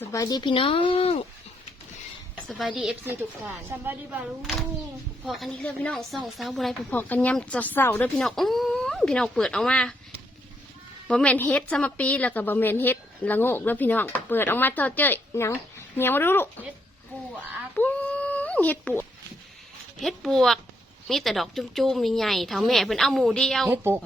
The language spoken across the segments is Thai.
สบายดีพี่น้องสบายดีเอฟซีทุกท่านสบายดีบ่าลุงพอกันนี้เรื่องพี่น้องสองสาวบุไรพอๆกันยำจะเศร้าเด้อพี่น้องอื้อพี่น้องเปิดออกมาบะเมนเฮ็ดสมปีแล้วก็บะเมนเฮ็ดละโงกเด้อพี่น้อง เปิดออกมาเจอเจอหยังเหนียวมาดูลูกเฮ็ดปัวปุ้งเฮ็ดปวกเฮ็ดปวกมีแต่ดอกจุ่มๆใหญ่ๆเท่าแม่เพิ่นเอาหมูเดียวให้ปลูก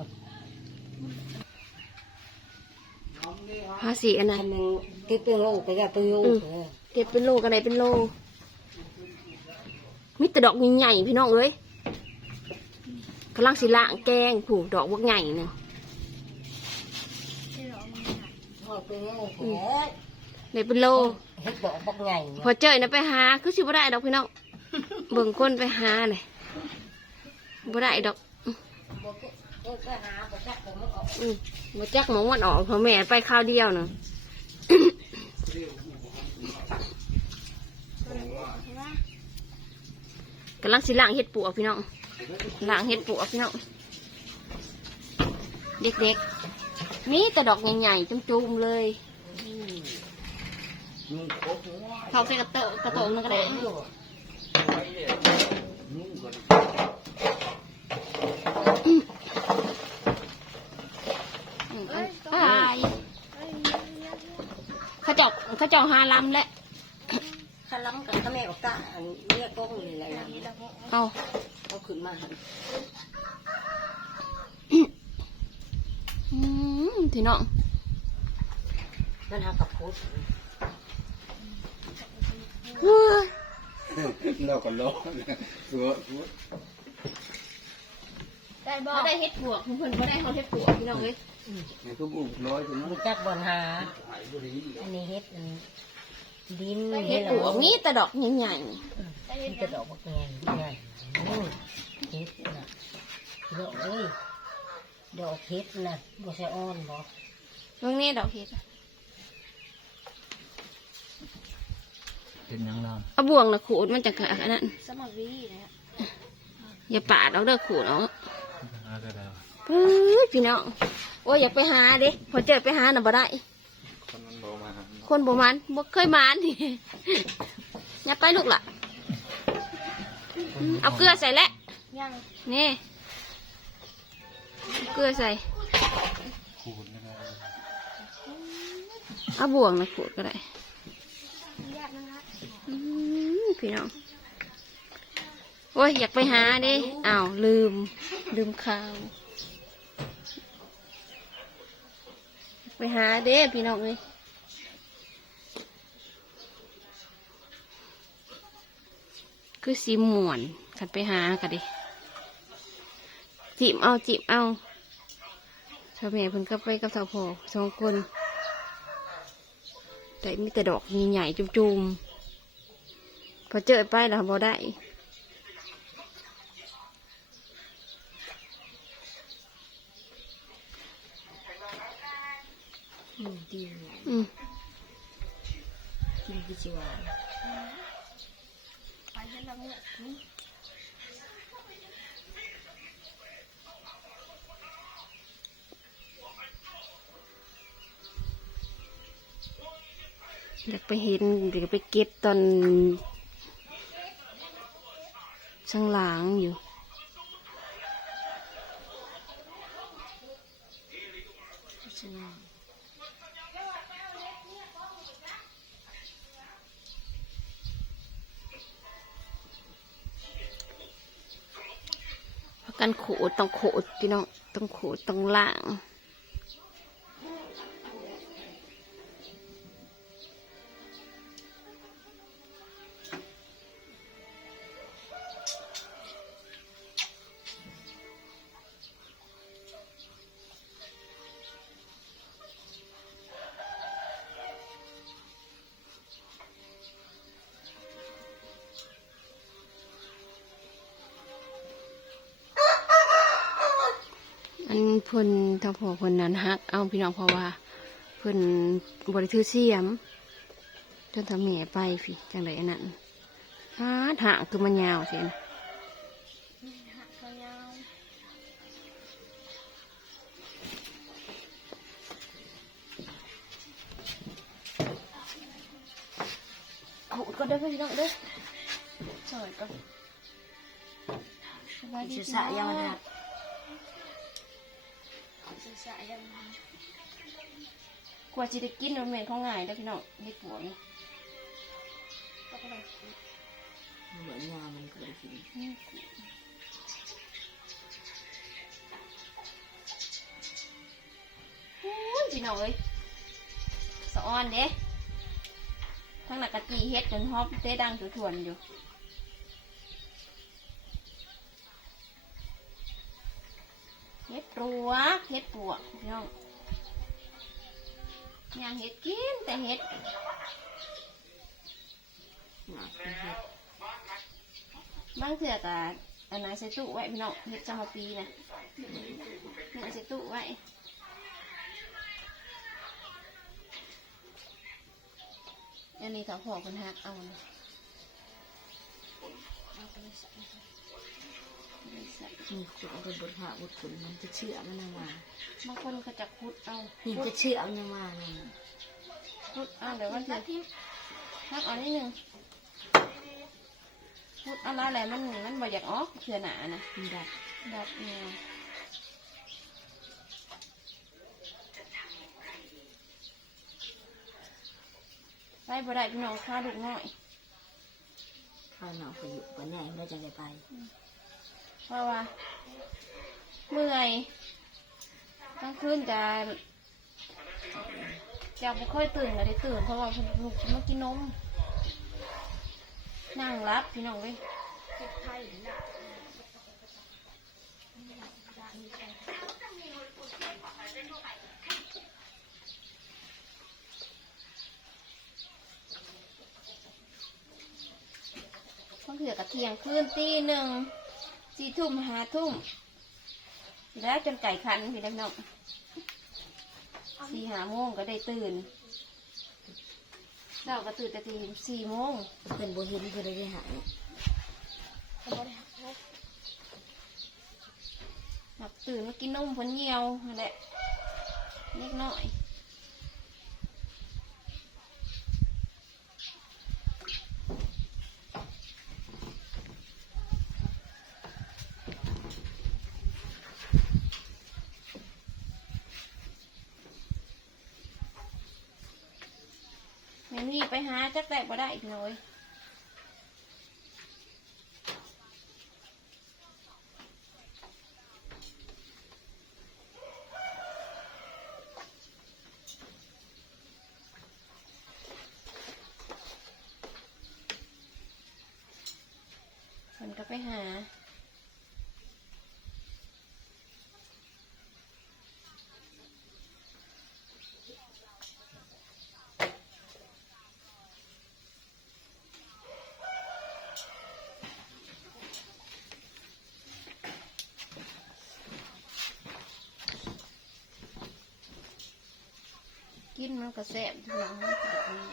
าษีอันนั้นอันหนึงที่เป็นโรคไปกับตัวโยอืมเก็บเป็นโลกันไหนเป็นโลมีแต่ดอกใหญ่ๆพี่น้องเอ้ยกำลังสิละแกงผูกดอกบักใหญ่หนึ่งพ่อเป็นโรคแผลได้เป็นโล เฮ็ดบอกบักใหญ่พอเจอนะไปหาคือสิบ่ได้ดอกพี่น้อง เบิ่งคนไปหาเลยบ่ได้ดอกบอก เฮ็ดไปหาจักผมมันออกอืมมาจักหมองมันออกเพราะแม่ไปข้าวเดียวหนึ่งกำลังสิล้างเห็ดปวกพี่น้องล้างเห็ดปวกพี่น้องเด็กๆมีแต่ดอกใหญ่ๆจุ่มๆเลยเขาใส่กระโตะกระโตะมันก็ได้อืมตาย เขาเจาะเขาเจาะหาลำแล้วถ้าล้ำกับถ้าแม่บอกตาอันเรียกกล้องนี่แหละนะเอาเอาขึ้นมาหันอืมพี่น้องมันหากับพุทธเฮ้ยเราก็ร้องสัวสัวได้บ่เขาได้เฮ็ดปวกเพื่อนเขาได้เขาเฮ็ดปวกพี่น้องเลย นี่ก็บุกร้อยถึงนั้นบ่จักบ่อนหา อันนี้เฮ็ดอันดินเฮ็ดปวกมีแต่ดอกใหญ่ได้เฮ็มีดแต่ดอกบักใหญ่ใหญ่โอ้ยเฮ็ดน่ะดอกเอ้ยดอกเฮ็ดน่ะบ่ใช่อ้อนบ่ๆเมื่อนี้ดอกเฮ็ดเป็นยังน้เอาบ่วงนะขูดมันจะกะอันนั้นสมัครวีนะอย่าปาดเอาเด้อขูดเอาำหาก็ได้เฮ้ยพี่น้องโอ้ยอยากไปหาเด้พอเจอไปหาน่ะบ่ได้ คนมันโบมาคนบ่มันบ่เคยมานนี่อย่าไปลูกล่ะอืมเอาเกลือใส่แล้วยังนี่เอาเกลือใส่ขูดนะครับเอาบ่วงนะขูดก็ได้ยากนะคะอืมพี่น้องโอ้ยอยากไปหาเดิอ้าวลืม ลืมข้าว ไป หาเด้พี่น้องเลยคือสีหมวนขันไปหากันดิจีบเอาจีบเอาชาวแม่เพิ่นก็ไปกับสาวพอสองคน แต่มีแต่ดอกใหญ่ๆจุ่มๆพอเจอไปแล้วบ่ได้ อืมดีอืมกินพิจวาไปเดละงกอยากไปเห็นอยากไปเก็บตอนช่างหลางอยู่พา กันขูดต้องขูดพี่น้องต้องขูดต้องล่าง เพิ่นทางพ่อเพิ่นนั้นฮัก เอาพี่น้องเพราะว่าเพิ่นบริทือเสียมจนทำแม่ไปพี่จังไรอันนั้นฮาดหางคือมันยาวเสียนะหักก็ยาวก็ได้อพี่น้องเด้อสวยก่อนสบายดีสิพี่ สะยังน้นะองศีรษะยังกว่าจะได้กินมันเหม็นของง่ายเด้อพี่น้องเฮ็ดปวกนี่ก็ไปเหมือนยามันก็ได้กินโอ้ยพี่น้องเอ้ยสะออนเด้ทั้งหนักกะจีเฮ็ดจนฮอบเต้ดังถวนๆอยู่ เฮ็ดปลวกเฮ็ดปลวกพี่น้องย่างเฮ็ดกินแต่เห็ดบางเถื่อกะอันนั้นใส่ตู้ไว้พี่น้องเฮ็ดจังหวะปีนะเนี่ยใส่ตู้ไว้อันนี้ถ้าพ่อคนหักเอาเอาไปใส่ไปใส่ นี่ขุดเอาไปบดหาบดขุนมันจะเชื่อมันยังมาบางคนก็จะคุดเอานี่คุจะเชื่อมันยังมาเนี่ยคุดเอาเดี๋ยวว่าเถื่อหักเอานิดนึงคุดเอาละอะไรมันมันบ่อยากออกเถื่อหนานะมันดัดดับแนวไปบ่ได้พี่น้องข้าลูกน้อยข้าหนาวไปอยู่กันแน่เราจะได้ไป เพราะว่า เมื่อยกลางคืนจะจะไม่ค่อยตื่นก็ได้ตื่นเพราะว่าเพิ่นลูกมากินนมนั่งรับพี่น้องเว้ยเจ็บไปต้องเถื่อกับเทียงคืนตีหนึ่ง สี่ทุ่มห้าทุ่มแล้วจนไก่คันพี่น้องสี่ห้าโมงก็ได้ตื่น เราก็ตื่นแต่ตีสี่โมงเป็นโบเห็นคือได้หายก็ไม่ได้หักพบหลับตื่นมากินนมผลเหี่ยวนั่นแหละเล็กน้อย แม่นี่ไปหาจักแต่บ่ได้อีกหน่อยฉันก็ไปหา กินมันก็แซ่บทุกอย่างมันก็แบบนี้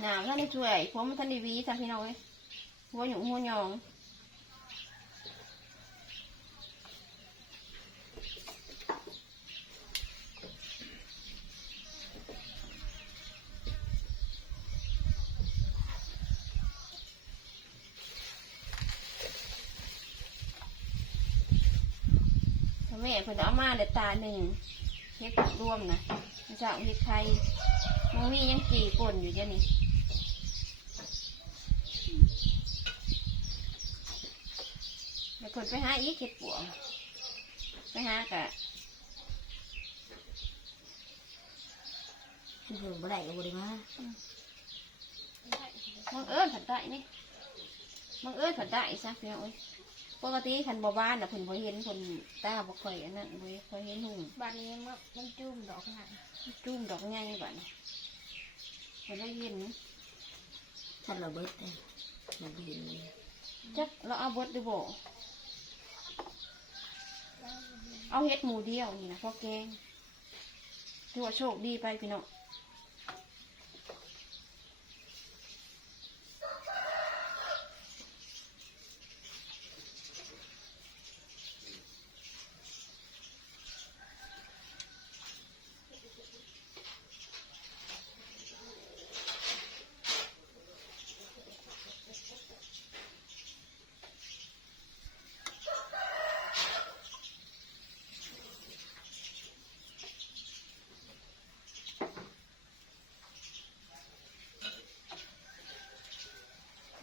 หนาวท่านได้ช่วยผมท่านได้หวีจ้ะพี่น้องเอ้ยหัวหยุ่งหัวหยอง แม่เพิ่นเอามาเด็ดตาหนึ่งเฮ็ดรวมนะมันจะเฮ็ดไทยมันมียังกี่ป่นอยู่เดี๋ยวนี้เดี๋ยวเพิ่นไปหาอีกเห็ดปวงไปหากะที่เพิ่งบ่ได้ก็บ่ได้มาบังเอิญผัดได้นี่บังเอิญผัดได้ซะพี่น้องเอ้ย ปกติคันบ่บ้านน่ะเพิ่นบ่เห็นเพิ่นตาบ่ค่อยอันนั้นบ่ค่อยเห็นหุ่งบ้านนี้มันมันจุ่มดอกหนักจุ่มดอกใหญ่บัดนี้เพิ่นได้เห็นท่านเราเบิดเลยมันบ่เห็นเลยจักเราเอาเบดดูบ่เอาเฮ็ดหมูเดียวนี่นะพอแกงถือว่าโชคดีไปพี่น้อง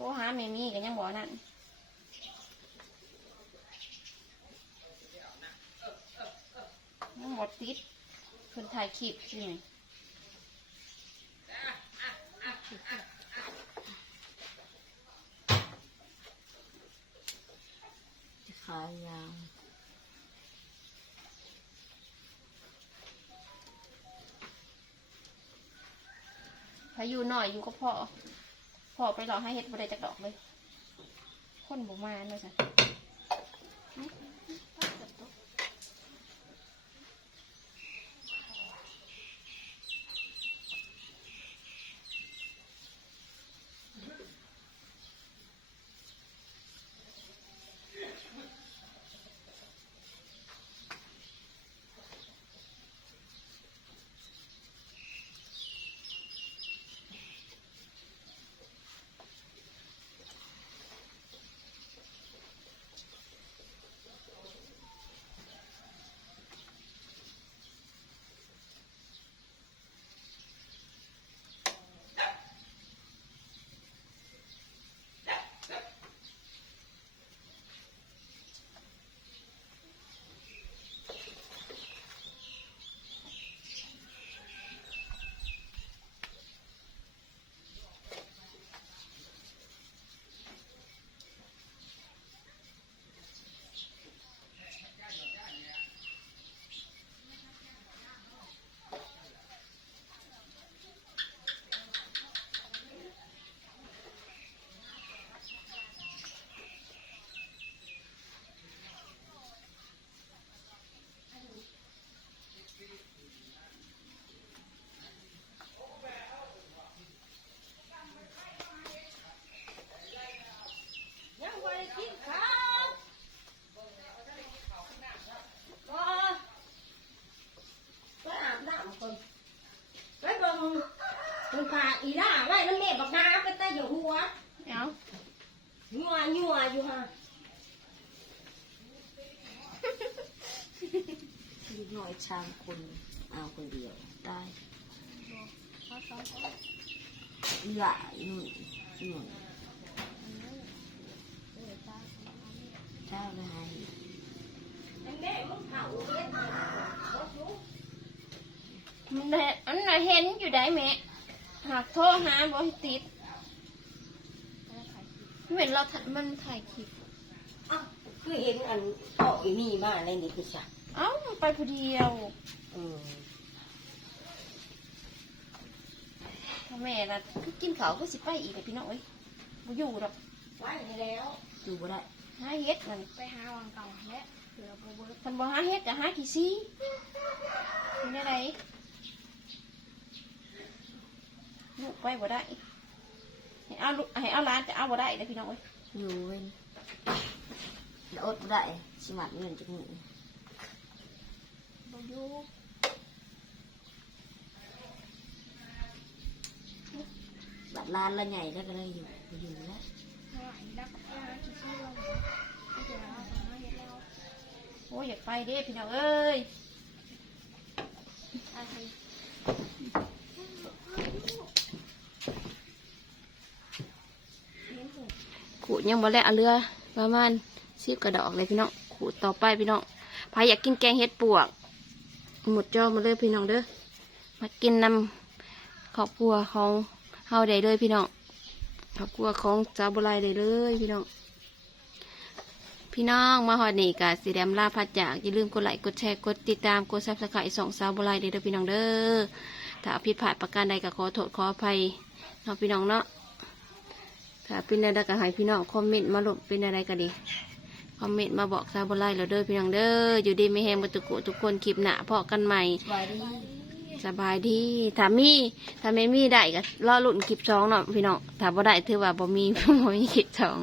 รหาเมมี่กั นยังบอกนั่นยังบดติดเพิ่นถ่ายคลิปใช่ไหมขายาวพายุหน่อยอยู่ก็พอ พอไปรอให้เฮ็ดบ่ได้จักดอกเลย คนบุมาเนาะจ้ะก็ไปอาบน้ำคนไปเบิ่ง คนพาอีล่าไว้น้ำเม็ดบักน้ำไปแต่อยู่หัวเอายัวยัวอยู่ฮะลูกน้อยชามคนเอาคนเดียวได้เขาสองคนหลายหนุ่ยหนุ่ยเออตาสองอันนี้เจ้าไรแม่มึงเผาเล็ดมันเห็นอันน่ะเห็นอยู่ได้แม่ หากโทรหาบ่ให้ติดแล้วขายคลิปเหมือนเราถ่ายมันถ่ายคลิปอะคือเห็นอันพ่ออีนี่มาในนี้คือจ้ะเอ้ามันไปผู้เดียวเออพ่อแม่น่ะกินข้าวก็สิไปอีกเลยพี่น้องเอ้ยบ่อยู่ดอกไว้ให้แล้วดูบ่ได้หาเฮ็ดมันไปหาวางเก่าและเผื่อโบเบิร์ตคันบ่หาเฮ็ดก็หาขี้ซี่เป็นได้ไดลูก ไปบ่ได้ให้เอาลูกให้เอาหลานจะเอาบ่ได้เด้อพี่น้องเอ้ยอยู่เว้นแล้วอดบ่ได้สิมัดเงินจักมือโบอยูบัดลานละใหญ่แล้วก็เลยอยู่บ่อยู่แล้วเท่าไหร่ดักยาที่ชื่อว่าไม่เจอแล้วสามารถเห็นแล้วโอ้ยอยากไปเด้พี่น้องเอ้ย อะไร ขูดยังบ่แล้วเอาเรือประมาณสิบกระดอกเลยพี่น้องขูดต่อไปพี่น้องพายอยากกินแกงเห็ดปวก หมดจอมาเลยพี่น้องเด้อมากินนำครอบครัวของเฮาได้เลยพี่น้องครอบครัวของจ้าบุไรได้เลยพี่น้องพี่น้องมาหอดนี่กะสีแดมลาพัดจากอย่าลืมกดไลค์กดแชร์กดติดตามกดซับสไครต์สองสาวบุไรเด้เด้อพี่น้องเด้อถ้าผิดพลาดประการใดก็ขอโทษขออภัยเนาะพี่น้องเนาะ ถ้าเป็นอะไรก็ให้พี่น้องคอมเมนต์มาลบเป็นอะไรก็ดี คอมเมนต์มาบอกซาบไลเราเด้อพี่น้องเด้อ อยู่ดีไม่แห้งมาตุกุทุกคนคลิปหนาพอกันใหม่ไว้ดีสบายดีถ้ามีถ้าไม่มีได้ก็รอลุ่นคลิปสองเนาะพี่น้องถ้าบ่ได้ถือว่าบ่มีบ่มีคลิปสอง